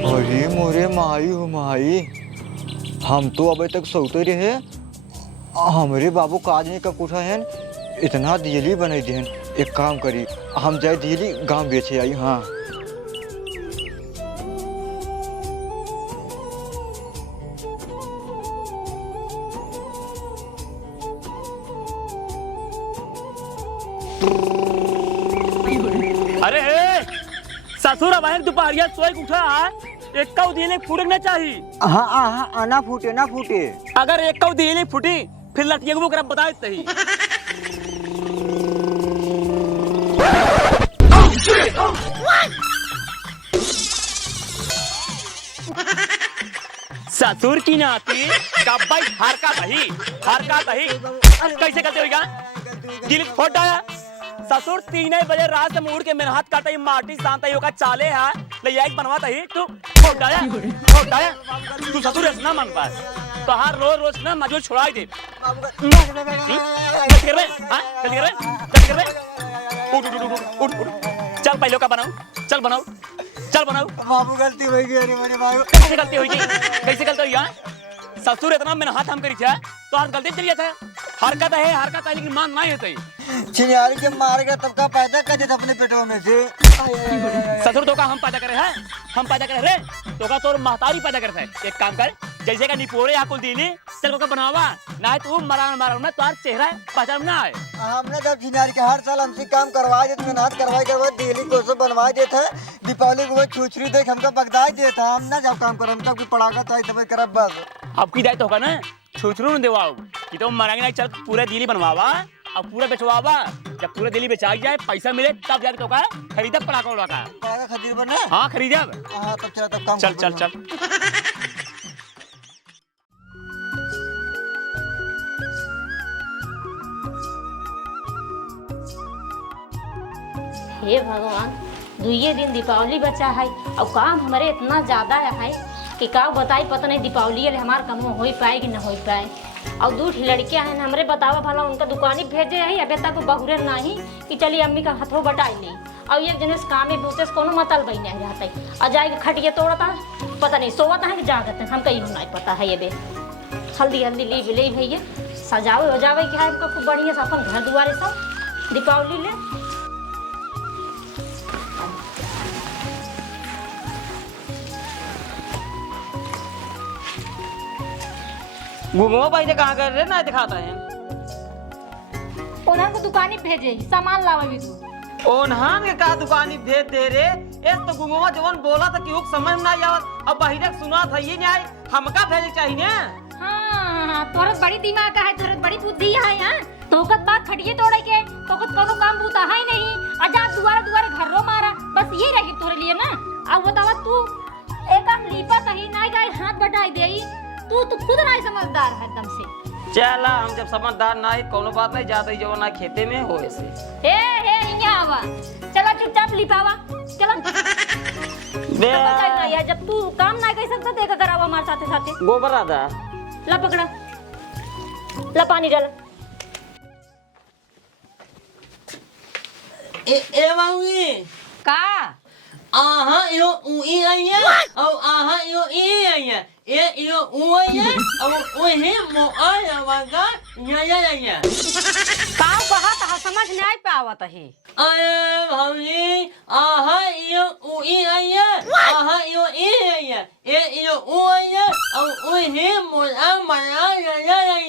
अरे मोरे माई हो माई, हम तो अभी तक सोते रहे। हमारे बाबू काज नहीं कब उठा है, इतना दियली बना दे। एक काम करी, हम जाए दियली गांव बेचे आई। हाँ अरे हे ससुर अब दोपहरिया सोए के उठा है, एक कौ दिए फूटना चाहिए। हाँ हाँ, ना फूटे ना फूटे। अगर एक कौ दिए फूटी फिर लटिया को करा बता सही। ससुर की नाती कब्बाई हरका दही कैसे करते होगा दिल फोट आया। ससुर 3 बजे रात से मुड़ के मेरे हाथ काटा माटी शांत होगा चाले है ले एक बनवाता ही तू फोट आया तू ससुर ना मांग पास तो हर रोज ना मजूर छुड़ाई दे। उठ चल पहले का बनाओ चल बनाओ बाबू गलती हो गई। अरे मेरे बाबू कैसे गलती हुई यार ससुर इतना मेरे हाथ हम करी था तो हाथ गलती चलिए था। हरकत है लेकिन मान नहीं होती। चिनियारी के मार गया तब का पैदा कर देता अपने पेटों में से। ससुर तो का हम पैदा करे हैं, हम पैदा करे रे तो का तोर महतारी पैदा करता है। एक काम कर जैसे का निपोरे या कुल दीनी चल को बनावा ना तू मरान ना तार चेहरा पहचान ना है। हमने जब चिनियारी के हर साल हमसे काम करवा देते, मेहनत करवा दिल्ली को से बनवा देता है। दीपावली को वो छुछरी देख हमका बगदा देता। हम ना जब काम कर हमका कोई पड़ागा तो तब करब बस। आपकी दायित्व होगा ना छुछरू न देवाओ कि तो मरांगे ना चल पूरा दिल्ली बनवावा अब पूरा बेचवावा। जब पूरा दिल्ली बेचा जाए पैसा मिले तब जाके तो का खरीदा पड़ाका उड़ा का पड़ागा खरीद बना। हाँ खरीदे हाँ तब चला तब काम चल हे भगवान, 2 दिन दीपावली बचा है और काम हमारे इतना ज़्यादा है कि का बताई पता नहीं दीपावली हमारे काम हो पाए कि ना हो पाए। और 2 लड़कियां हैं हमरे बतावा भला उनका दुकानी भेजे है अभी तक बहुरे नहीं कि चलिए अम्मी का हाथों बटाई ली। और एक जन काम में बोते से कोनो मतलब बही नहीं रहता है और जाए खटिया तोड़ता पता नहीं सोवता है कि जागत है हम कहीं नहीं पता है। ये बे हल्दी ले भैया सजावे हो जावे क्या है खूब बढ़िया से अपन घर दुआरे सब दीपावली ले। घूमो भाई से कहाँ कर रहे ना दिखाता है उन्हें को दुकानी भेजे सामान लावे भी तू ओनहान के का दुकानी भेज दे रे। ए तो गुंगवा जवन बोला था कि समझ में नहीं आवत अब बाहर सुना था ये नहीं हमका भेजे चाहिए ना। हाँ तोरत बड़ी दिमाग है तोरत बड़ी बुद्धि है। यहाँ तोकत बात खटिए तोड़े के तोकत कोनो काम बूता है नहीं आजाद दुआरे घरों मारा बस ये रही तोरे लिए ना। अब बतावा तू एक काम लीपा तही नहीं गए हाथ बटाई देई तू तो खुद नहीं समझदार है एकदम से। चला हम जब समझदार ना है कोनो बात नहीं जाते जो ना खेते में हो ऐसे। हे यहाँ आवा चला चुपचाप लिपावा चला बे जब तू काम नहीं कर सकता देखा करावा हमारे साथे गोबर आदा ला पकड़ा ला पानी डाल। ए माऊंगी का आहा यो उई आई है और आहा यो ई आई है ए यो उ आई है और ओहे मो आया वागा या का कहा था समझ नहीं पावत है। अरे भाभी आहा यो उई आई है आहा यो ई आई है ए यो उ आई है और ओहे मो आ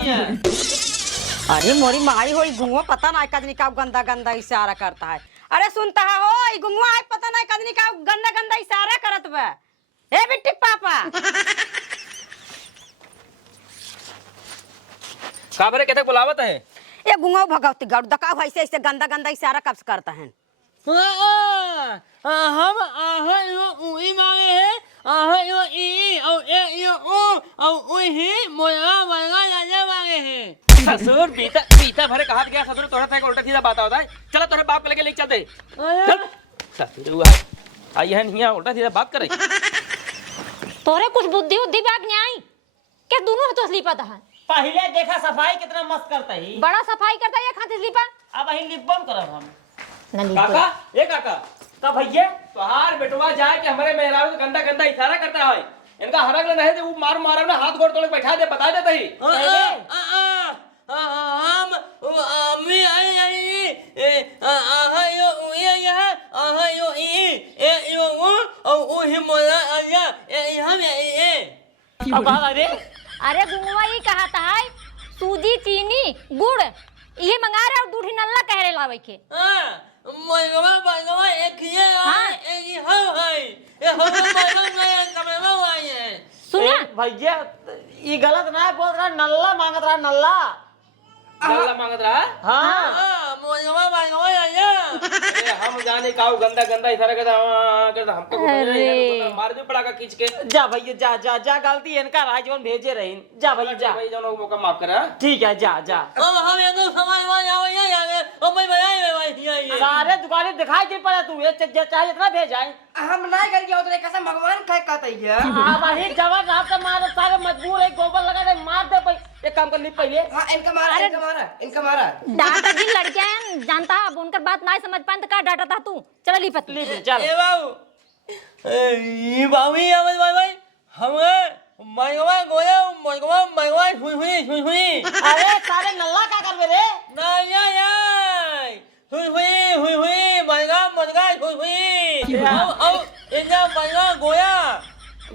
या अरे मोरी मारी हो गुंगवा पता नहीं कदनी का गंदा इशारा करता है। अरे सुनता है हो गुंगवा है पता नहीं कदनी का गंदा इशारा करत बा। ए बिट्टी पापा काबरे कहते बुलावत है ये गुंगवा भगवती गड़ दका ऐसे गंदा इशारा कब से करता है। हम आहा यो उई मांगे है आहा यो ई और ए यो ओ और ओहे मो आ मांगे हैं। ससुर बीता भरे कहा गया ससुर तोड़ा था उल्टा सीधा बात होता है। चलो तोरे बाप के लेके चल दे चल ससुर हुआ आई है नहीं उल्टा सीधा बात करे तोरे कुछ बुद्धि उद्धि बाग नहीं आई क्या दोनों तो स्लीपा था। पहले देखा सफाई कितना मस्त करता है बड़ा सफाई करता है खाते स्लीपा अब ही लिपम करब हम ना काका ए काका का भैया तोहार बेटवा जाए कि हमारे मेहरारू को गंदा गंदा इशारा करता है, इनका हरक नहीं दे, वो मार मार ना हाथ गोड़ तोड़ के बैठा दे, बता देता ही हम अम्मी आई आहा यो ये यह आहा यो ए यो ओ ही मोला आया ए हम ए अब कहा अरे अरे गुंगवा ये कहा था है सूजी चीनी गुड़ ये मंगा रहे और दूधी नल्ला कह रहे लावे के मलगवा एक ये हाँ। ए हम है ए हम मलगवा कमरा वाई है सुना भैया ये गलत ना बोल रहा, नल्ला मांगत रहा, नल्ला गल्ला मांगत रहा हाँ मलगवा मलगवा आया अरे हम जाने का गंदा गंदा इशारा करता हमको अरे। मार दे पड़ा का खींच के जा भैया जा जा जा, गलती इनका राजवन भेजे रही, जा भैया जा, भाई जानो मौका माफ करा ठीक है जा जा। अब हम एगो सामान वाला आवे ओ मैं बनाए भाई ये सारे दुकानें दिखाई दे पड़ा, तू ये चाहे इतना भेज आए हम नहीं करके उतरे कसम भगवान खाए कहते है अब अही जवान रात का मार सारे मजबूर है, गोबर लगा दे मार दे भाई, एक काम कर ली पहले हाँ इनका मारा इनका मारा इनका मारा डाटा जी लड़के हैं जानता है, अब उनका बात नहीं समझ पाए तो क्या डाटा था तू, चल ली पत्नी ली फिर, चल ए बाबू ये बाबू आवे भाई हम मलगवा गोया मलगवा हुई अरे सारे नल्ला क्या कर रे ना या हुई मलगा हुई आओ इनका मलगा गोया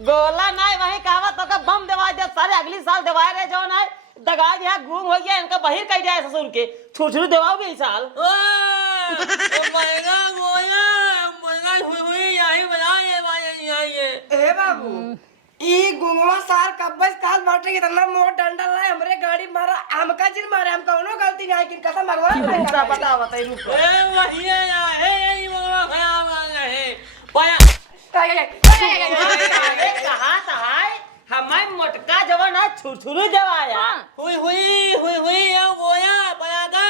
गोला नहीं वही कहावत तो का बम दवा दे, सारे अगली साल दवाए रहे जो ना दगा दिया गुम हो गया, इनका बहिर कह जाए ससुर के छुछरू दवाओ भी इस साल मलगा गोया मलगा हुई यही बनाए भाई ए बाबू ई गुंगवा सार कब्बस काल बाटे के इतना मोट डंडा लाए हमरे गाड़ी मारा हमका जिन मारे हम कौनो गलती नहीं की कसम भगवान बता बता बता रुक ए वही है मलगा खाया है पाया कहा था हमारे मोटका जवान है छुरछुरू जवाया हुई गोया पड़ाका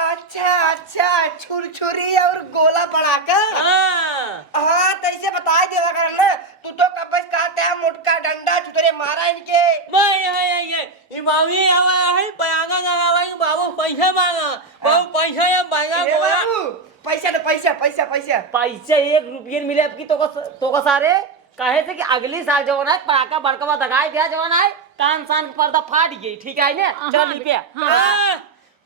अच्छा छुरछुरी और गोला पड़ाका हाँ तो इसे बता दिया कर ना तू तो कब्बस कहते हैं मोटका डंडा छुतरे मारा इनके इमामी आवा है पड़ाका लगा भाई बाबू पैसा मांगा बाबू पैसा या मांगा ए गोया बाबू पैसा तो पैसा पैसे 1 रुपये मिले अब की तो को सारे कहे थे कि अगली साल जवान है पटाखा बड़कवा दगाई दिया जवान है कान सान की पर्दा फाट गई, ठीक है ना चल लिपिया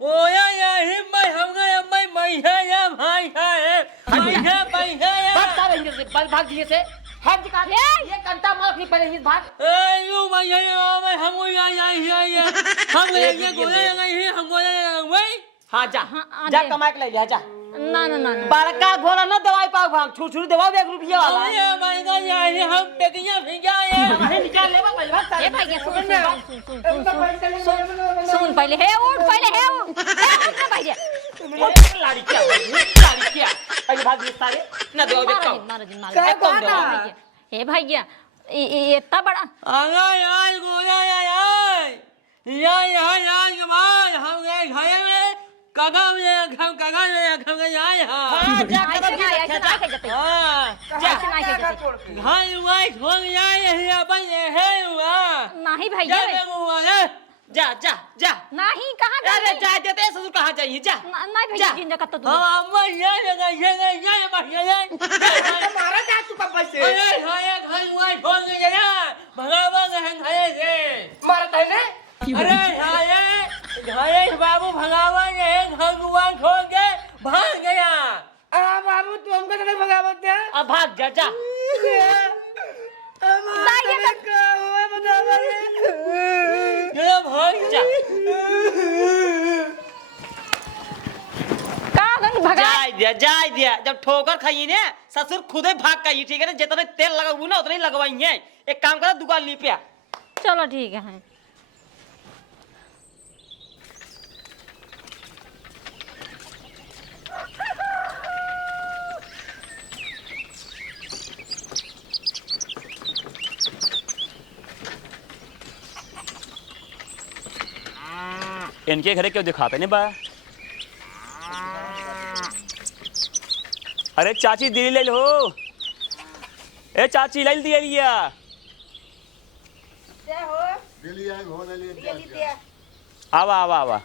गोया यही मैं हम गए मैं मैया या भाई है पैसा या भाग रही से बल भाग दिए से हट का ये कंटा मार नहीं पड़े ही भाग ए यू मैया मैं हम या हम ये गोया गई हम गोया भाई हाँ जा हाँ, जा दे। कमा के ले जा जा ना ना ना ना। बड़का घोड़ा ना दवाई पाओ हम छुछुरू दवाओ 1 रुपया वाला ये मैंगा यही हम पेटियां भिजाए अरे निकाल ले पहले भाग ए भाई सुन पहले है उठ ना भाई लाड़ी क्या पहले भाग दिए सारे ना दो मारो हे भैया ये इतना बड़ा आगा यार गोया यार कमाल हम गए घर में काका में हम काका में हम गए हां जा ऐसे ना जते हां ऐसे ना जते घर वाई हो जाए है अपन है हुआ नहीं भैया जा जा जा नहीं कहां अरे जा देते ससुर कहां जाइए जा नहीं भैया जिंदा कत तू हम ये बढ़िया मारा जा तू कब्बस से अरे घर वाई हो गया भगावा गए घर से मारत है ना अरे घाये बाबू भगावा गए भगवान खो गए भाग गया बाबू तू हमको तो नहीं भगावत है अब भाग जा जा ये भाग जा जा दिया जब ठोकर खाई ने ससुर खुदे भाग गई, ठीक है ना, जितने तेल लगाऊ ना उतने ही लगवाई है। एक काम करो दुकान ली पे चलो ठीक है। इनके घरे क्यों दिखाते नहीं बा? अरे चाची दिल्ली ले लो। ए चाची ले दिया लिया। आवा आवा आवा।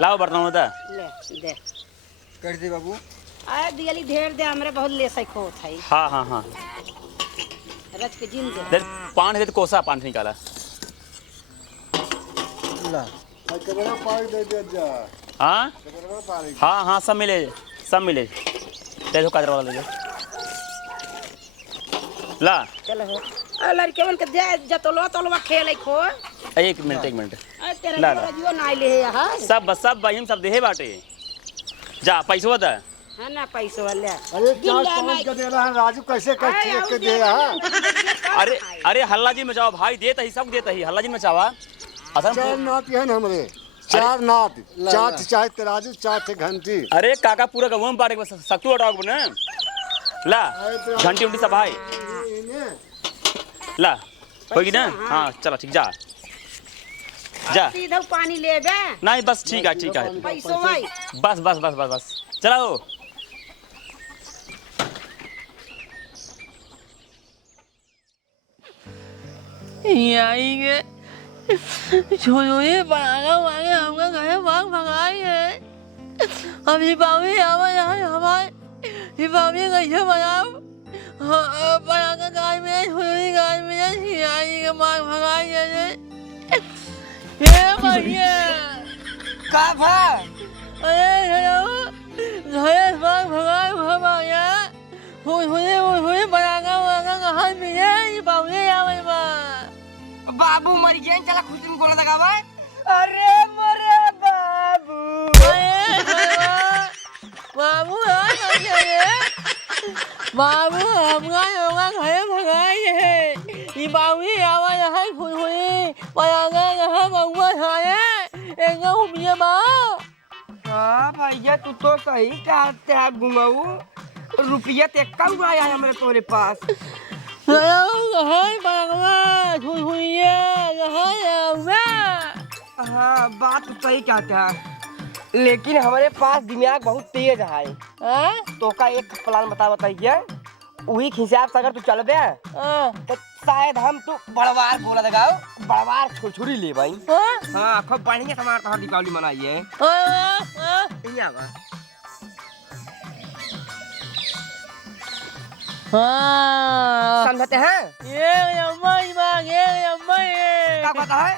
लाओ बर्तन होता। कर दे बाबू। आए दियली ढेर दे हमरे बहुत ले सको थाई हाँ हाँ हाँ रच के जिन दे देख पान है तो कोसा पान निकाला ला कबरा पानी दे दे जा हाँ कबरा पानी हाँ हाँ सब मिले देखो काजर वाला ले जाओ ला चल हो आ लड़के मन के दे जतलो तलवा खेले खो एक मिनट आ तेरा ला, ला। जीवा नाई ले है हां सब बहिन सब देहे बाटे जा पैसो दा है ना पैसा वाला अरे चार पाँच का दे रहा है राजू कैसे करती है के दे रहा अरे हल्ला जी में जाओ भाई देता ही सब देता ही हल्ला जी में चावा चार असल नात है ना हमरे चार नात चार चाहे तराजू चार थे घंटी अरे काका पूरा गाँव में बांटे बस सत्तू हटाओ ना ला घंटी उंटी सब भाई ला होगी ना हाँ चलो ठीक जा सीधा पानी लेबे नहीं बस ठीक है पैसा भाई बस चलो आएंगे छोड़िए बनाना वाले हमका घर भाग भगाई है अब दीपावली आवा यहाँ हमारे दीपावली कैसे बनाओ बनाना गाय में छोड़ी गाय में सियाई के मार भगाई है ये भैया का भा अरे हेलो घर भाग भगाई भगाया हुए बनाना वाला कहाँ मिले दीपावली आवे बा बाबू मर गए चला खुशी में गोला लगावा अरे मोरे बाबू बाबू बाबू हमका योगा घर भगाई है ये बाबू आवाज है खुई परागा कहाँ बउआ खाए एक घूमिए बा हाँ भैया तू तो सही कहते है गुंगाऊ रुपया तेक्का हुआ आया है मेरे तोरे पास हाँ बात तो सही कहते हैं लेकिन हमारे पास दिमाग बहुत तेज है तो का एक प्लान बताइए वही हिसाब से अगर तू चलबे तो शायद हम तू बड़वार गोला लगाओ बड़वार छुरछुरी ले भाई हाँ खूब बढ़िया से हमारा दीपावली मनाइए समझते हैं ये अम्मा क्या पता है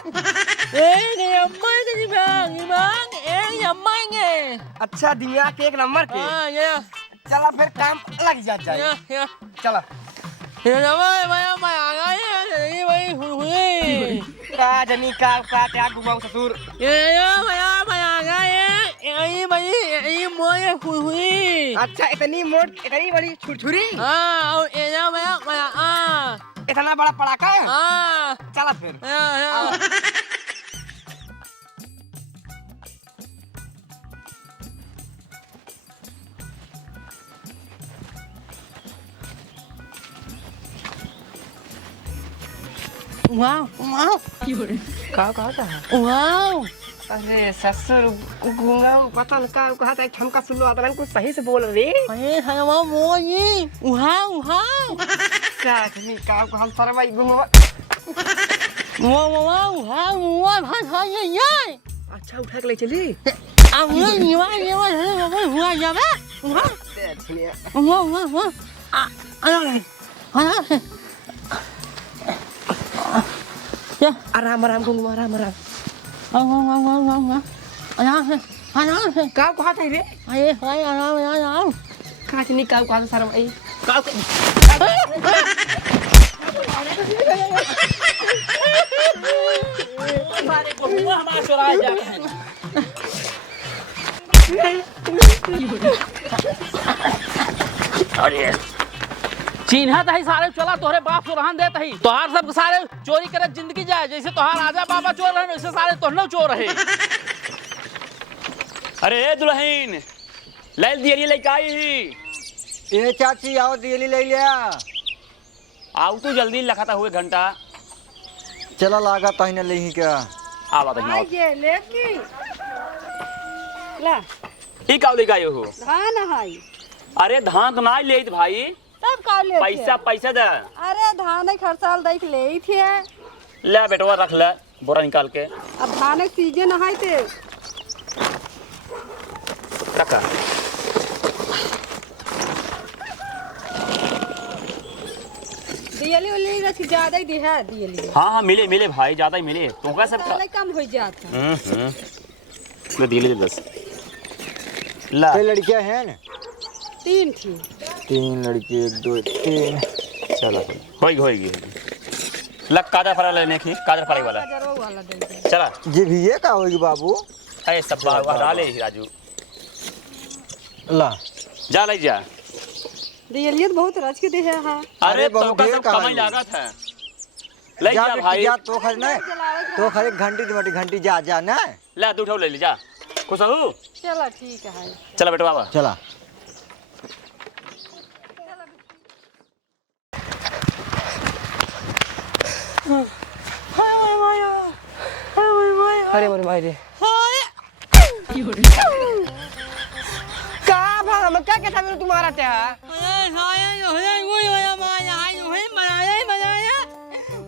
अच्छा दिमाग के एक नंबर के चला फिर काम लग जाए चला का जनी का क्या घुमाऊ ससुर अच्छा इतनी बड़ी छुरछुरी इतना बड़ा पड़ाका चला फिर अरे ससुर गूंगा पता नहीं क्या कहा था ठमका सुनो आता कुछ सही से बोल रे क्या नहीं का हम सारा भाई गूंगा अच्छा उठा के ले चली आराम आराम गूंगा आराम आराम का कहा था रे का नहीं का कहा था सारा भाई हमारे को हुआ हमारा चुराया जाता है अरे चिन्हत है सारे चला तोहरे बाप से रहन देत है तोहार सब सारे चोरी करे जिंदगी जाए जैसे तोहार राजा बाबा चोर रहे वैसे सारे तोहनो चोर रहे अरे दुल्हन ले दियरी लेके आई ही ए चाची आओ दियली ले लिया आओ तू जल्दी लखाता हुए घंटा चला लागा तही न लेही क्या आवा तही ये लेकी ला ई का लेके आयो हो धान है अरे धान तो ना लेत भाई सब का ले पैसा दे अरे धान हर साल देख ले थे ले बेटवा रख ले बोरा निकाल के अब धान सीजन है ते रखा दियली उली रच ज्यादा ही दिहा दियली हाँ हाँ मिले मिले भाई, ज्यादा ही मिले। तो का सब साले कम हो जाता ले दिए ले 10 ला। कई लड़कियां हैं न? 3 थी। 3 लड़की, 1 2 3। चलो होगी। लग काजर फरा लेने की, काजर फराई वाला जरो वाला दे दे। चला। जी भी ये का होगी बाबू? अरे सब बार डाले ही राजू, ला जा ले जा। दियली तो बहुत रच के दे है हां। अरे बहुत तो का ढेर सब कहानी। कमाई लागत है। ले जा भाई, जा तो खर नहीं तो खर एक घंटी जा ना। ला दूठो ले जा। खुश हो? चलो ठीक है। चला बेटा बाबा चला। अरे मोरे भाई रे का भाग हम क्या कहता मेरे तुम्हारा क्या अरे साया जो है वो वाला माया है जो है बनाया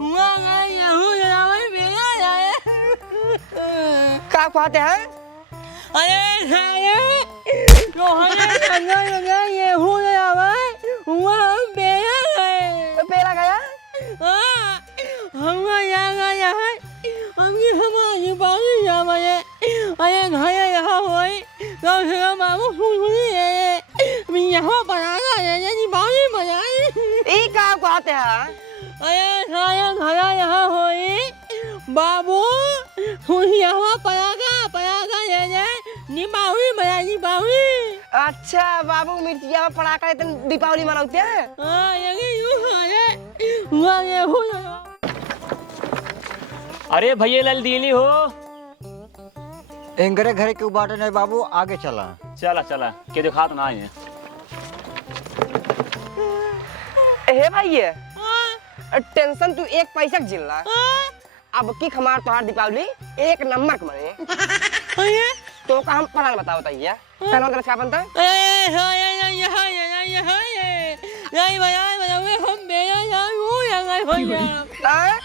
हुआ है यहू जलावे मेरा है। का कहते हैं? अरे साया जो है संगा लगा यहू जलावे हुआ मेरा है। पेला गया हम यहाँ हमकी हमारी बाकी जावे अरे घर यहाँ होई कम से कम बाबू फूल है यहाँ बनाना है जी बाकी मजा ई का कहते हैं? अरे साया घर यहाँ होई बाबू फूल यहाँ परागा ये निबावी मजा निबावी। अच्छा बाबू मिर्चिया में पड़ा कर दीपावली मनाते हैं। हाँ यही यूँ है हुआ ये हो अरे भैया लाल दिली हो। एंगरे घर के बाटे नहीं बाबू, आगे चला। चला के दिखा तो ना आए। हे भाई टेंशन तू एक पैसा के जिल्ला अब की हमार तोहार दीपावली 1 नंबर के मने तो का हम प्लान बताओ बताइए पहला तरह क्या बनता है?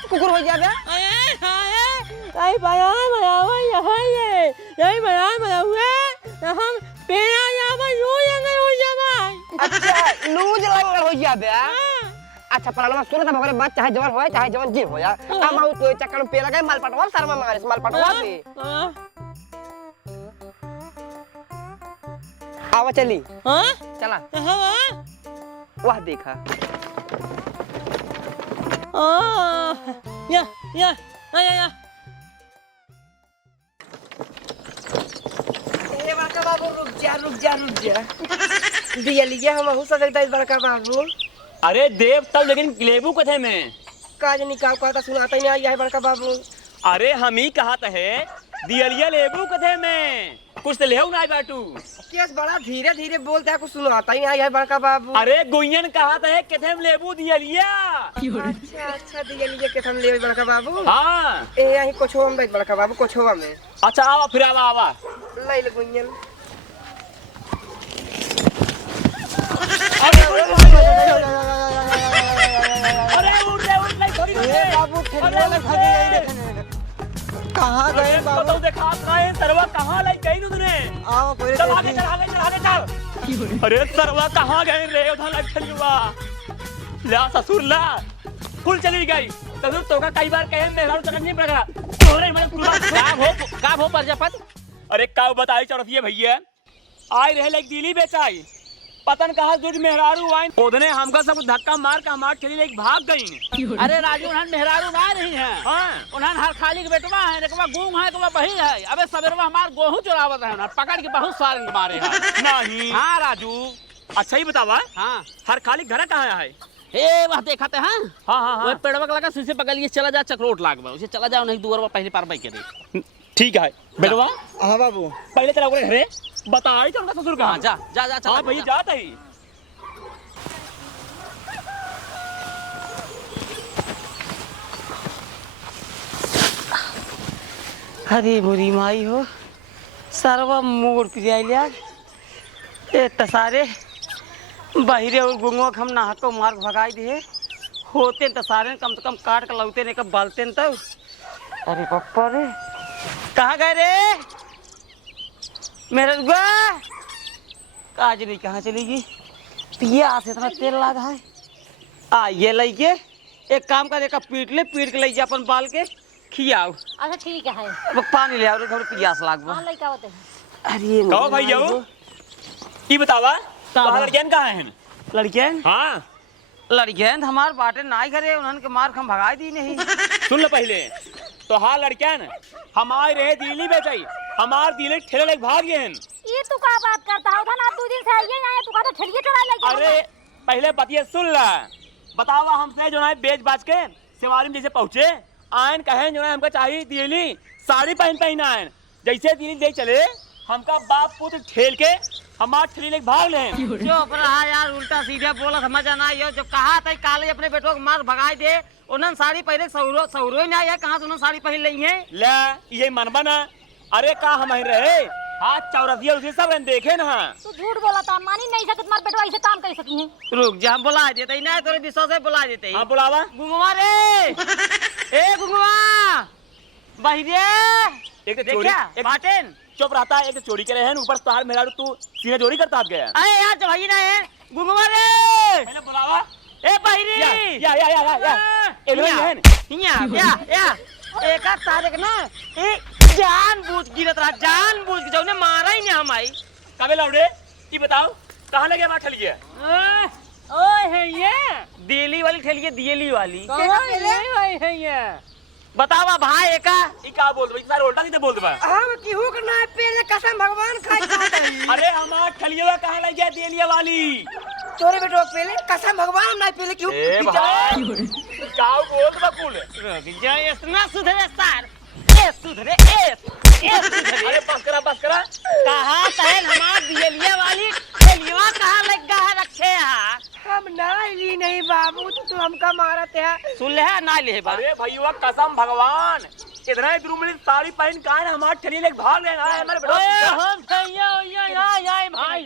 कुकुर हो जाए अच्छा लूज लंगर हो जाए। अच्छा पलाना सुना था मगर बात चाहे जवान हो चाहे जवान जी हो जा अब आउ तो चक्कर में पेला गए माल पटवा शर्मा मारे माल पटवा के आवा चली चला वाह देखा ए बड़का बाबू रुक जा दिया लीजिए हम हो सकता है बड़का बाबू। अरे देव तब लेकिन लेबू कथे में काज निकाल कहता सुनाता ही नहीं है बड़का बाबू। अरे हम ही कहा है दियलिया लेबू कथे में कुछ तो लेहू ना बाटू। केस बड़ा धीरे धीरे बोलता है कुछ सुनाता ही नहीं है बड़का बाबू। अरे गुइयन कहा है कथे में लेबू दियलिया। अच्छा दिया लीजिए के हम ले बड़का बाबू। हाँ ए यही कोछवा में बैठ बड़का बाबू कोछवा में। अच्छा आवा फिर आवा ले ले गुंजन अरे उठ ले थोड़ी बाबू कहाँ गए बाबू? तो देखा है सरवा कहाँ ले गई तूने? आओ पहले चल आगे चल। अरे सरवा कहाँ गए रे उधर लग चलुआ ला ससुर ला फुल चली गई ससुर तो का कई बार कहे मेहरारू चकन नहीं पड़ेगा तोरे मैं का भो प्रजापत। अरे का बताई चढ़िए भैया आई रहे लाइक दिली बेचाई पतन कहा जो मेहरारू आई ओधने हमका सब धक्का मार का हमार चली लाइक भाग गई। अरे राजू उन्हन मेहरारू ना रही है उन्हन हर खाली के बेटवा है एकवा गूंग है एकवा बही है। अबे सवेरवा हमार गेहूं चुरावत है ना पकड़ के बहुत सारे मारे है नहीं। हाँ राजू अच्छा ही बतावा हाँ हर खाली घर कहाँ है? ए वह देखते हैं हाँ वो पेड़वा के लगा शीशे पकड़ लिए चला जा चक्रोट लागवा उसे चला जाओ नहीं दुआर पहले पार बाई के दे। ठीक है बेटवा हाँ बाबू पहले चला घरे बताई तो ससुर कहाँ जा जा जा हाँ भैया जाता ही। अरे बुरी माई हो सरवा मोड़ पिया ए तसारे बहिरे और गुंगवा हम नहा को मार भगाई दिए होते तसारे कम से कम काट के लौटे नहीं कब बालते न तब। अरे पप्पा रे कहाँ गए रे मेरे रुआ काज नहीं कहाँ चलेगी ये आस इतना तेल लगा है आ ये लइके एक काम कर, एक पीट ले, पीट के ले जा अपन बाल के खियाओ। अच्छा ठीक है। अब पानी ले आओ रे, थोड़ा प्यास लागबा। हाँ लइका होते हैं। अरे कहो भैया ई बतावा तोहार लड़कियन कहाँ हैं? लड़कियन हाँ लड़कियन हमार बाटे नाई करे, उन्हन के मार हम भगा दी नहीं। सुन ले पहले, तोहार लड़कियन हमारे रहे दिल्ली बेचाई, हमार दिल्ली ठेले लेके भाग गए हैं। ये तू का बात करता है? उधर आप 2 दिन से आइए आए, तू का तो ठेलिए चढ़ा लगे। अरे पहले बतिया सुन ला, बतावा हमसे जो है बेच बाच के शिवारी में जैसे पहुँचे आयन कहें जो है हमका चाहिए दिल्ली साड़ी पहन आयन, जैसे दिल्ली ले चले हमका बाप पुत्र ठेल के हमार ठेली लेके भाग ले। चुप रहा यार, उल्टा सीधे बोला समझ आना। यो जो कहा था काले अपने बेटों को मार भगाई दे, उन्होंने साड़ी पहले सहुरो ही नहीं आया, कहाँ से उन्होंने साड़ी पहन ली है? ले ये मनबा ना, अरे का हम रहे हाथ चौरसिया उसे सब देखे ना। तू झूठ बोला था, मानी नहीं सकत, मार बेटवा ऐसे काम कर सकी है। रुक जा, हम बुला देते ही ना, तोरे विश्वास से बुला देते ही। हाँ बुलावा। गुंगवा रे, ए गुंगवा बहिरे, एक तो चोरी देखा बाटेन चुप रहता है, एक तो चोरी करे हैं, ऊपर तार मेरा तू सीने चोरी करता गया। अरे यार जब भाई ना है गुंगवा रे, पहले बुलावा। ए बहिरी या एक तारीख ना जान बूझ गिरत रहा, जान बूझ के जौने मारा ही नहीं हम आई। कबे लौड़े ये बताओ कहाँ लगे बात ठल गया? ओए है ये दिल्ली वाली ठेलिए, दिल्ली वाली है ये। बतावा भाई एका ई का बोल दे सारे उल्टा सीधे बोल दे। हम केहू के ना पहले कसम भगवान खाई खाई। अरे हमार ठलिया कहाँ लग गया दिल्ली वाली? तोरे बेटो पहले कसम भगवान ना पहले क्यों ए भाई का बोल दे बकुल जय इतना सुधरे सार ए सुधरे ए सुधरे। अरे बस करा कहा तहन हमार दिलिया वाली ठेलिया कहाँ लग गया है रखे है? हम ना ली नहीं बाबू, तो हमका मारत है। सुन ले है ना ले बा। अरे भैया कसम भगवान इतना ही दुर्मिल साड़ी पहन का है हमार ठली लेके भाग गए हमारे बेटा। हम सैया भाई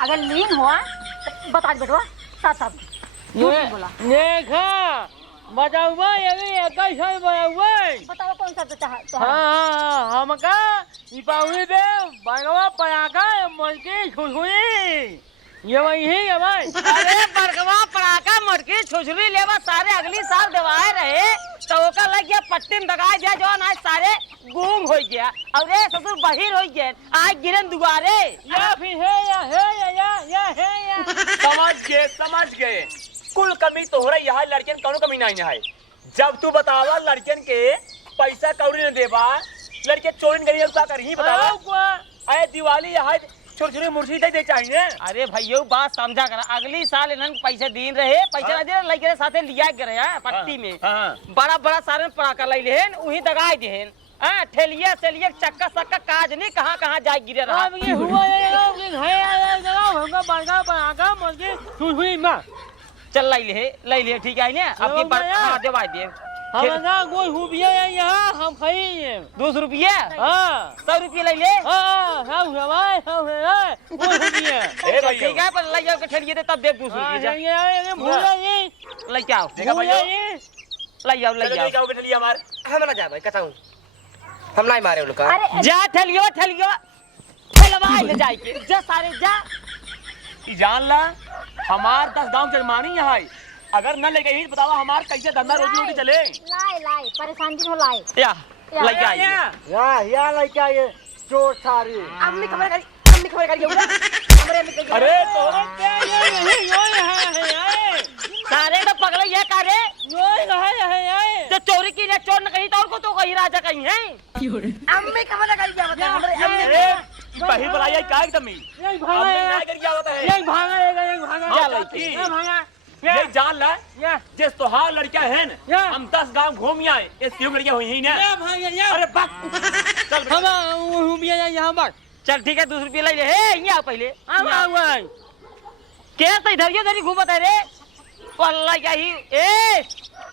अगर लीन हुआ तो बता दे बेटवा, साथ साथ झूठ नहीं बोला। देखा बताऊबा ये कैसे बताऊबा? बताओ कौन सा चाह? हाँ हमका दीपावली दे बड़वा पटाखा मटकी छुछुरी ये वही है भाई। अरे बड़वा पटाखा मटकी छुछुरी लेवा सारे अगली साल दवाए रहे तो ओका लग गया पट्टी में दगाई दिया, जो आज सारे गुम हो गया और रे ससुर बहिर हो गए, आज गिरन दुआरे या फिर है समझ गए कुल कमी तो हो रही है लड़कियन कौनो कमी नहीं है। जब तू बतावा लड़कियन के पैसा कौड़ी न देबा लड़के चोरी करिए क्या करही बतावा? अरे दिवाली है छोटी मुर्शी दे चाहिए। अरे भैया बात समझा कर, अगली साल इन्हन पैसे दिन रहे, पैसा दे लइके साथे लिया गए है पट्टी में। बड़ा बड़ा सारे पटाखा लै लेहन उही दगाई देहन। हां ठेलिया सेलिया चक्का सक्का काज नहीं कहां जाए गिरे रहा। अब ये हुआ ये है हमका बड़का पटाखा मुझे छुछुरी में चल लै ले ठीक है ना। अब की हां देवाई दे हमना कोई हुबिया यहां हम खाई 200 रुपया। हां 100 रुपया ले ले। हां हम भाई हम है कोई हुबिया ए भाई ठीक है पर ले जाओ के ठेलिए दे तब दे 200 रुपया जा ये भूला ये ले जाओ देखा भाई ले जाओ के ठेलिए हमार हम ना जा भाई कहता हूं हम नहीं मारे उनका। जा ठेलियो ठेलवा ले जाए के जा सारे जा ई जान ला हमार 10 गांव के मानी है, अगर न लेके ही बतावा हमार कैसे धंधा रोजी चले। लाई परेशानी हो लाई या लेके आइए या लेके आइए चोर सारी। हमने खबर करी हमरे अरे तोरे क्या ये है सारे तो पगला ये करे यो है जो चोरी की ना चोर न कहीं तो और को तो कहीं राजा कहीं है। हमने खबर करी क्या बता हमरे बही बुलाया का एकदम ही यही भागा कर क्या होता है यही भागा ये जान ला जिस तोहार लड़कियां हैं हम 10 गांव घूम आए इस लड़कियां हुई ही ना। अरे बक चल हम यहां बात चल ठीक है 200 रुपया ले हे यहां पहले हम क्या तो इधर इधर घूमत है रे वल्ला क्या ही ए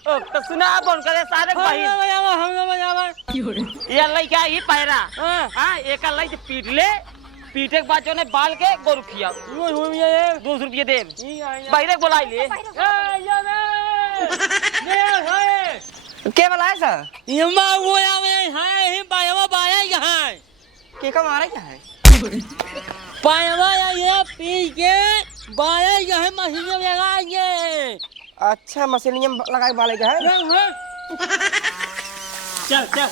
ओ तो सुना बोल करे सारे भाई ये अल्लाह क्या ही पैरा हां एक अल्लाह पीट ले पीटे के बाद जो ने बाल के गोरु खिया 200 रुपया दे बाहर बुलाई ले के बुलाए सर ये वो है बायवा बाया यहां के का मारा क्या है पायवा ये पी के बाया यहां मशीन में लगाएंगे अच्छा मशीनिया लगा के बाले का है। चल चल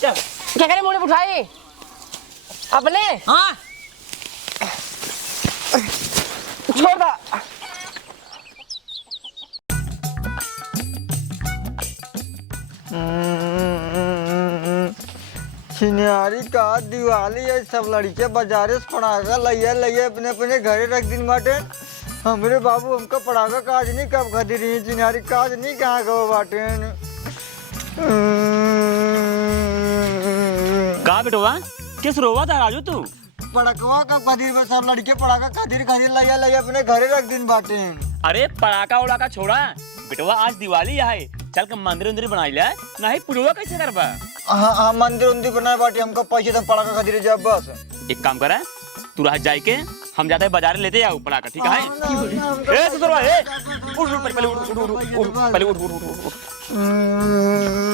चल। क्या करे मुड़े उठाई अपने? हाँ छोड़ दा। छिनियारी का दिवाली है, सब लड़के बाजारे से पटाखा लइया लइया अपने अपने घरे रख दिन बाटे। हमरे बाबू हमका पटाखा काज नहीं कब खदी रही, छिनियारी काज नहीं कहाँ गो बाटे। का बेटवा किस रोवा था राजू तू? पड़कवा कब खदी बस, सब लड़के पटाखा खातिर खातिर लइया लइया अपने घरे रख दिन बाटे। अरे पड़ाका उड़ाका छोड़ा बेटवा, आज दिवाली है, चल के मंदिर उंदिर बनाई ले, नहीं पूजवा कैसे करबा? हाँ मंदिर उंदिर बनाए बाटे, हमका पैसे तुम पटाखा खातिर जब बस। एक काम करे, तू रह जाए के हम जाते बाजार लेते आओ पटाखा, ठीक है? ए ससुरवा ए उठ उठ पहले उठ उठ उठ पहले उठ उठ उठ।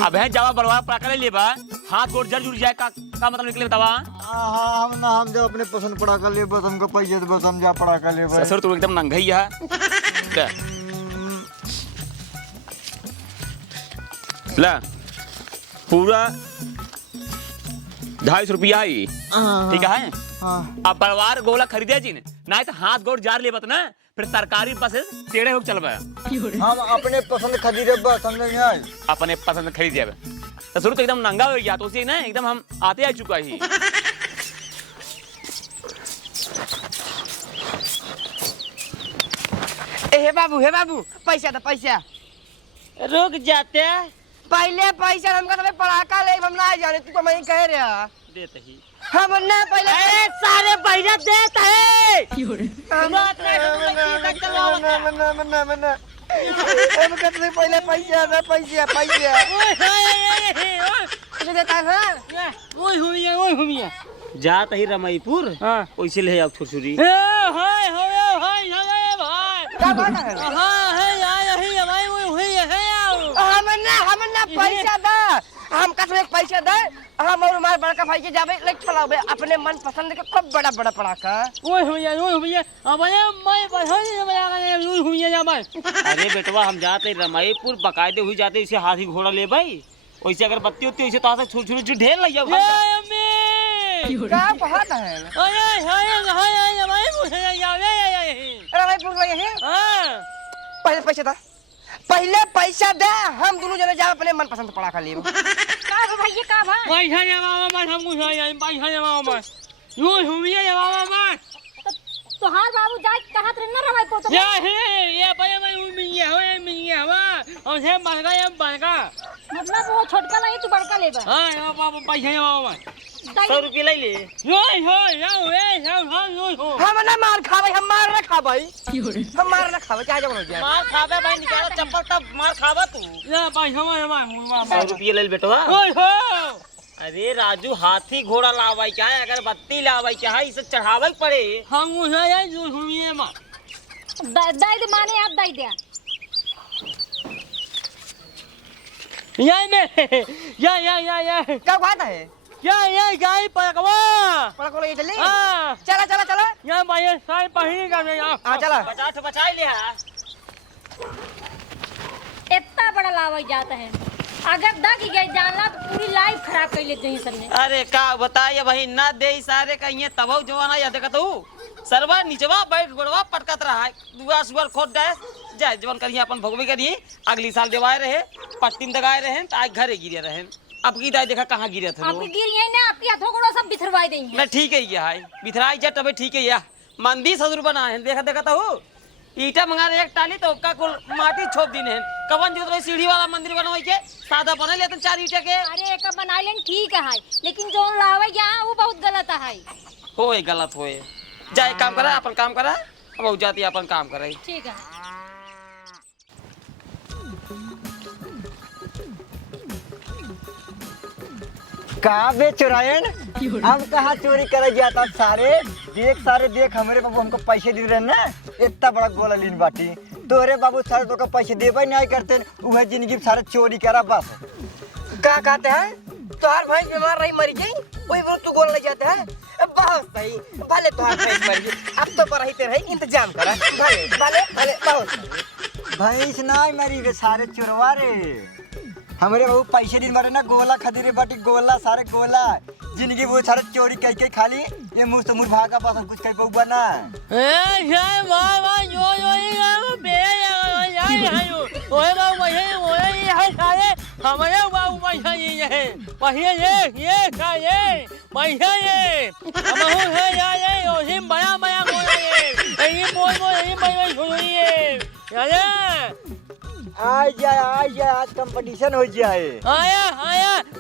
अब है जावा बलवा पटाखा ले लेबा, हाथ गोड़ जल जुड़ जाए का मतलब निकले बतावा। हाँ हम जब अपने पसंद पटाखा ले बस, हमको पैसे दे बस, हम जा पटाखा ले बस। ससुर तू एकदम नंगा ही है। ला पूरा 250 रुपया ही, ठीक है? अब परिवार गोला खरीदे जी ना, तो हाथ गोड़ जार ले बत ना, फिर सरकारी बस टेढ़े होके चलबा। हम अपने पसंद खरीदे बस, समझ नहीं आई। अपने पसंद खरीद जाबे। ससुर तो एकदम नंगा हो गया, तो उसी ना एकदम हम आते आ चुका ही। हे बाबू पैसा दे पैसा। रुक जाते पहले पैसा हमका तुम्हें पटाखा ले, हम ना जाने तू मैं कह रहा देते ही। हम ना पहले सारे पैसा देता है। पहले पैसा दे पैसा देता है। जात ही रमईपुर वैसे ले आओ छुरछुरी। हम ना पैसा दे, हम कसम एक पैसा दे, हम और हमारे बड़का भाई के जाबे लेक चलावे अपने मन पसंद के खूब बड़ा बड़ा पटाखा। अरे बेटवा हम जाते रमईपुर बकायदे हुई जाते, इसे हाथी घोड़ा ले भाई, वैसे अगर बत्ती होती वैसे तो छुरछुरी ढेर लग जाओ। क्या बात है? पहले पैसा दे, पहले पैसा दे, हम दोनों जने जाए अपने मन पसंद पटाखा लिए। तोहार बाबू जाए कहत रहे ना रमाई पोतो। मतलब वो छोटका नहीं तू बड़का लेबा। 100 रुपये ले ले। हम ना मार खावे, हम मार ना खावे, हम मार ना खावे, क्या जब हो जाए मार खावे भाई, निकालो चप्पल तब मार खावा तू। 100 रुपये ले बेटवा। अरे राजू हाथी घोड़ा लावाई क्या है, अगर बत्ती लावाई क्या है, इसे चढ़ावे पड़े। दाई दे माने आप दाई दे। क्या बात है? पटाखा ले चले। चला चला चला हाँ चला। 50 बचा ले। इतना बड़ा लावा जाता है, अगर दग गई जानला तो पूरी लाइफ खराब कर लेते हैं सबने। अरे का बताइए भाई, ना दे सारे कहिए तब जवाना या देखत हूँ सरवा नीचवा बैठ गोड़वा पटकत रहा है, दुआ सुअर खोद जाए जाए जवन करिए अपन भगवे करिए। अगली साल देवाए रहे पट्टी में दगाए रहे तो आज घरे गिरे रहे, अब की दाई देखा कहाँ गिरे थे। आपकी गिर यही ना, आपकी हाथों गोड़ों सब बिथरवाई देंगे। मैं ठीक है ये है बिथराई जा तबे ठीक है या मंदिर ससुर बना है, देखा देखा हूँ ईटा मंगा रहे एक टाली तो का कुल माटी छोप दिन है, कवन जो सीढ़ी वाला मंदिर बनवाई के सादा बने लेते 4 ईटा के। अरे एक बना लें ठीक है, लेकिन जो लावे यहाँ वो बहुत गलत है। होए गलत होए, जाए काम करा अपन काम करा, अब जाती अपन काम करे। ठीक है। कहाँ बे चुरायन, हम कहाँ चोरी करे जाता सारे देख हमारे बाबू हमको पैसे दे रहे ना, इतना बड़ा गोला लीन बाटी, तोरे बाबू सारे तो का पैसे देवे नहीं करते, वह जिंदगी सारे चोरी करा बस। क्या कहते हैं तुम्हार भैंस बीमार रही मरी गई, वही वक्त तू गोल ले जाते हैं। बहुत सही, भले तुम्हार भैंस मर गई, अब तो पर ही तेरे इंतजाम करा, भले भले भले बहुत सही। भैंस ना मरी रे सारे चोरवा रे। हमारे बाबू पैसे दिन मारे ना गोला खदीरे बाटी गोला सारे गोला जिंदगी वो सारे चोरी कह के खाली ये मुझ तो मुझ भागा पास कुछ कह पाऊंगा ना। हमारे बाबू पैसा ये पैसे ये खाए पैसा ये बड़ा बड़ा बोला ये बोल ये आज कंपटीशन हो जाए। आया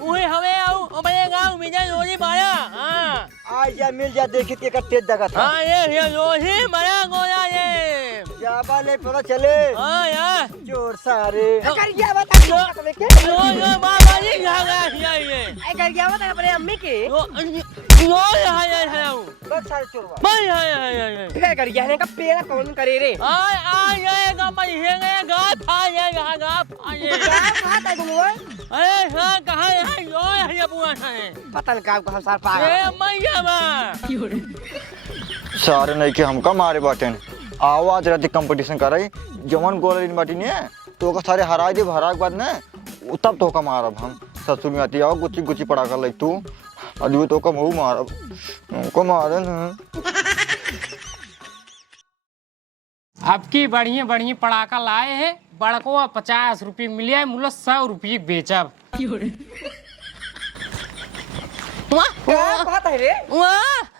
उहे हमें आऊ मेरे गांव में जा लोरी मारा। हां आज जा मिल जा देखी ते तेज जगह था। हां ये लोरी मारा गोला ये जाबा ले पता चले। हां यार चोर सारे कर गया बता तुम्हें के यो बाबा जी लगा ये कर गया बता अपने अम्मी के यो है बस सारे चोरवा भाई है क्या कर गया है का पेड़ा कौन करे रे आ जाएगा मैं हेंगे गा फा जाएगा गा फा क्या कहा था तुम अरे हां कहां है यो है बुआ है पता नहीं का सार पा ए मैया बा सारे नहीं के हमका मारे बाटन आवाज रहती कंपटीशन कराई जवन गोल इन बाटी ने तो का सारे हरा दे हरा के बाद ना तब तो का मारब हम ससुर में आती आओ गुची गुची पड़ा कर लग तू अभी तो का मुंह मारब को मारे ना। अब की बढ़िया बढ़िया पड़ाका लाए हैं बड़को 50 रुपये मिले है मुलो 100 रुपये बेचब। क्या बात है रे वाह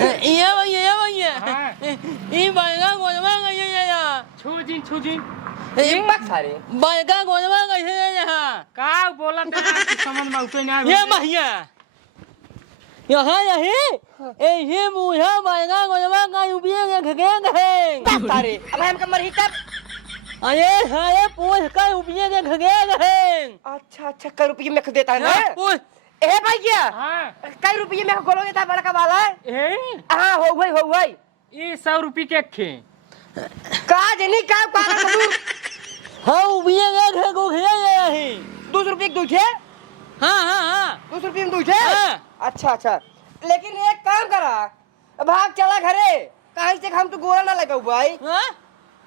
ये भैया ये बाइका गोलवा गई है यहाँ छूजिन ये बक सारे बाइका गोलवा गई है यहाँ का बोला था समझ में उठे ना ये भैया यहाँ ये मुझे बाइका गोलवा का उपयोग घगे बक सारे अब हम कमर ही तब अरे पूछ का उपयोग घगे अच्छा कर रुपये में देता है ना पूछ ए भैया हां कई रुपये में गोलोगे था बड़ा का वाला ए हां हो गई ये 100 रुपये के खे का जनी का मधुर हाँ उपयोग घगे है 200 रुपये दूठे हाँ 200 रुपये में दूठे हाँ। अच्छा लेकिन एक काम करा भाग चला घरे कहीं से हम तो गोला ना लगा भाई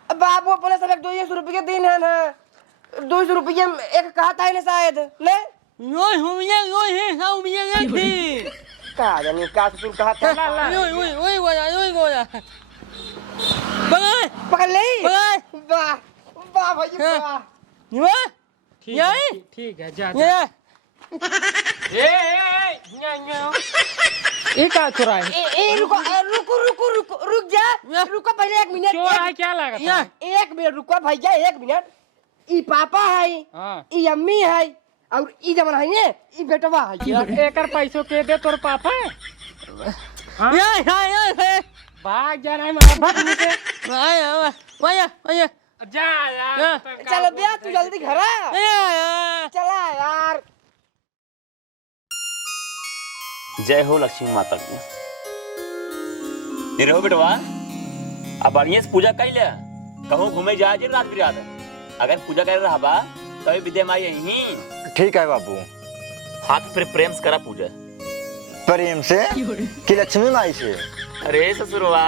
बाबू अपने सब 200 रुपये के दिन है ना 200 रुपये एक कहता है ना शायद ले यो है सब उपयोग थी का जानी का सुन कहा था ओए गोला पकड़ ले वाह वाह भैया वाह ठीक है जा ये ये का चोरा है ए रुको जा रुको पहले 1 मिनट चोर है क्या लगा था 1 मिनट रुको भैया 1 मिनट ई पापा है हां ई अम्मी है और ई जमन है ने ई बेटवा है एकर पैसों के दे तोर पापा हां ये भाग जाना है मेरा भाग नीचे भैया जा यार चलो भैया तू जल्दी घर आ चला यार जय हो लक्ष्मी माता की। ये रहो बेटवा अब बढ़िया से पूजा कर ले कहूँ घूमे जा जे रात बिरात अगर पूजा कर रहा बा तभी विद्या माई यहीं ठीक है बाबू हाथ फिर प्रेम से करा पूजा प्रेम से कि लक्ष्मी माई से। अरे ससुरवा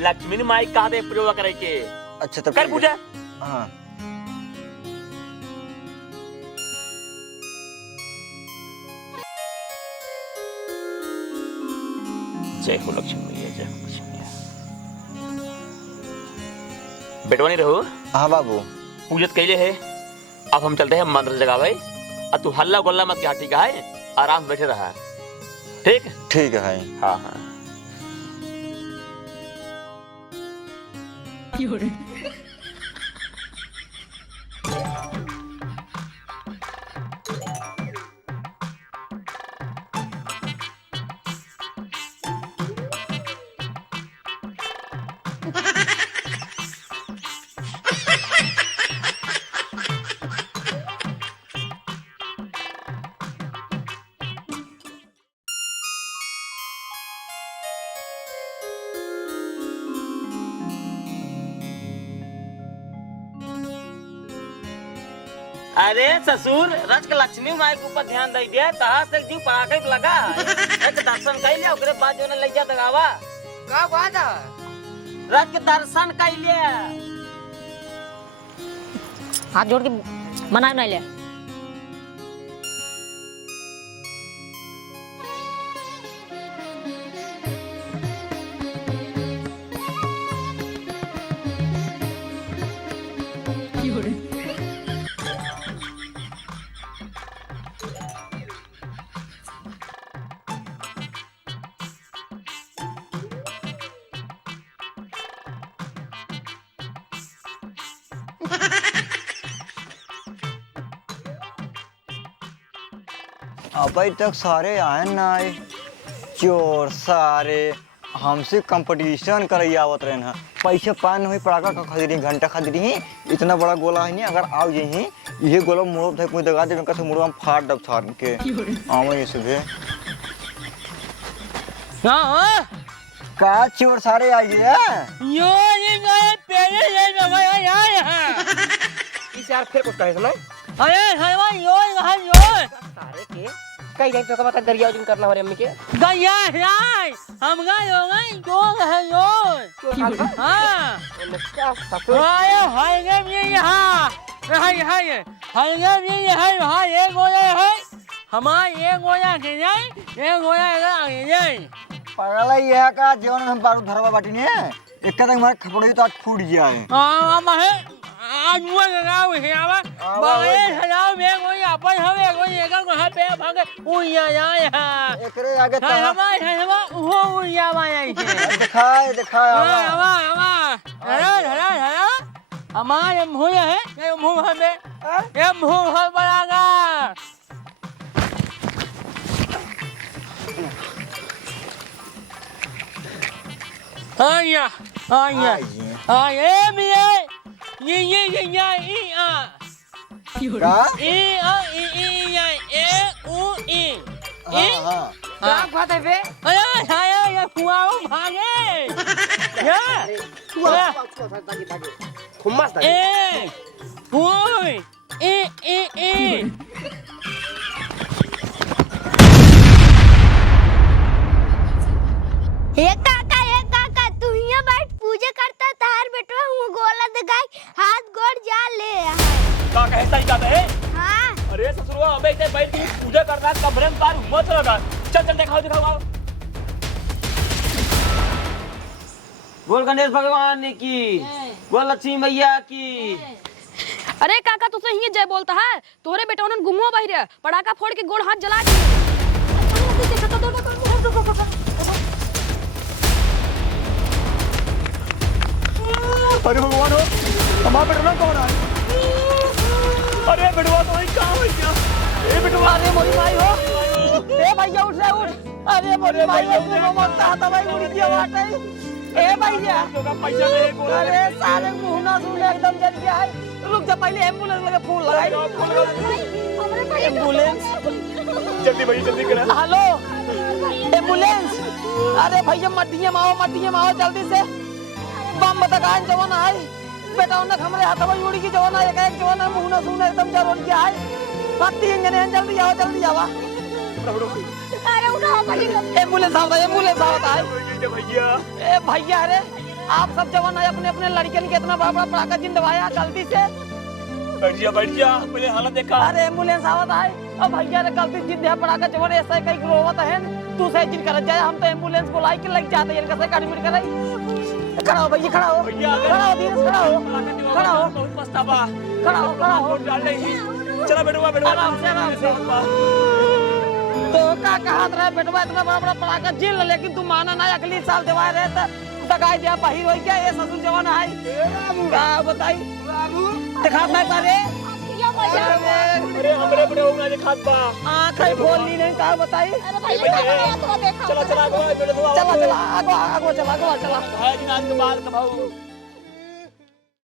लक्ष्मी माई कहा दे पूजा करे के अच्छा तब कर पूजा हाँ जय हो लक्ष्मी मैया जय हो लक्ष्मी मैया। बेटवा नहीं रहो हाँ बाबू पूजत कैले है अब हम चलते हैं मंत्र जगह भाई अब तू हल्ला गोल्ला मत क्या ठीक है आराम से बैठे रहा ठीक है हाँ अरे ससुर रच के लक्ष्मी माई के ऊपर ध्यान दे दिया कहा से जीव पड़ाके लगा एक दर्शन कर लिया ओकरे बाद जो ले जा दगावा का बात है रख के दर्शन कैले। हाथ जोड़ के मना नहीं ले। अभी तक सारे आए ना आए, चोर सारे हमसे कंपटीशन करे आवत रहे ना। पैसे पान हुई पड़ाका का खरीदी, घंटा खरीदी, इतना बड़ा गोला है नहीं। अगर आओ यही ये गोला मुड़ो थे कोई दगा दे कैसे मुड़ो हम फाड़ दब छाड़ के आवे ये सुबह। हाँ का चोर सारे आ गए यो ये गए पहले ये लगाया यहाँ इस यार फिर कुछ कहे सुना। अरे हलवा यो यहाँ यो सारे के कई जाए तो का बता दरिया उजन करना हो रे अम्मी के गया यार हम गए हो गए जो है यो हाँ हाय हाय ये यहाँ हाय हाय हाय ये है वहाँ ये गोया है हमारा ये गोया के जाए ये गोया के जाए पगला ये का जीवन हम बारू धरवा बाटी ने एक का तक हमारे खपड़े तो आज फूट गया है। हां मां है आज मुआ लगाओ है आवा बाए हलाओ में कोई अपन हवे कोई एक को पे भागे उया या एकरे आगे हां हमारा वो उया माया है दिखाए आवा आवा हरा हमारे मुंह है ये मुंह हमें ये मुंह है बड़ागा आया आया आया मिया ये ई आ का ए आ ई या ए उ ई हां क्या बात है बे अरे आया ये कुआओ भागे या खुम्मस ए ओए ए हे काका तू हिया बैठ पूजा करता तार बेटवा हूँ गोला दगाई हाथ गोड़ जा ले का कहे सही कहता है। हाँ अरे ससुरवा अबे इधर बैठ के पूजा कर रहा है, कमरे में तार मत लगा। चल दिखाओ। बोल गणेश भगवान की, बोल लक्ष्मी मैया की। अरे काका तुझसे ही जय बोलता है, तोरे बेटा उन्होंने गुमुआ बहिरे पटाखा फोड़ के गोड़ हाथ जला दिए। अरे भगवान हो, हमारा बेटवा कौन है? अरे बेटवा तो कहाँ हो गया? ए बेटवा, अरे मोरी भाई हो ए भैया उठ रे उठ अरे मोरी भाई हो मत आता भाई उड़ गया वाटे ए भैया तो पैसा दे गोला। अरे सारे मुंह ना सुन एकदम जल गया है रुक जा पहले एम्बुलेंस लगे फूल लगाई एम्बुलेंस जल्दी भाई जल्दी करा। हेलो एम्बुलेंस अरे भैया मटिया माओ जल्दी से बम बताकान जवान है बेटा उन्हें हमरे हाथ में उड़ी की जवान है एक जवान है मुंह ना सुन एकदम जरूर क्या है पत्ती इंजन जल्दी आवा अरे उठाओ भाई एम्बुलेंस आवता है भैया। ए भैया अरे आप सब जवान है अपने अपने लड़कियन के इतना बड़ा पटाखा जिन दबाया गलती से बैठ जा पहले हालत देखा। अरे एम्बुलेंस आवत है अब भैया रे गलती जिन दे पटाखा जवान ऐसा कई रोवत है तू से जिन कर जाए हम तो एम्बुलेंस बुलाई के लग जाते हैं इनका से गाड़ी मिल कर खड़ा हो भैया खड़ा हो धीरे खड़ा हो बहुत पछतावा। खड़ा हो डाल देंगे। चला बेटवा आराम से तो का हाथ रहे बेटवा इतना बड़ा पटाखा जिन लेकिन तू माना ना अगली साल दिवाए रहे तो दगाई दिया बाहर हो गया ये ससुर जवान है का बताई दिखा मैं पारे अरे हमरे बड़े होगा दिखात बा आंख है बोलनी नहीं का बताई चला आगो चला आगो चला भाई दिन आज के बाद कबाऊ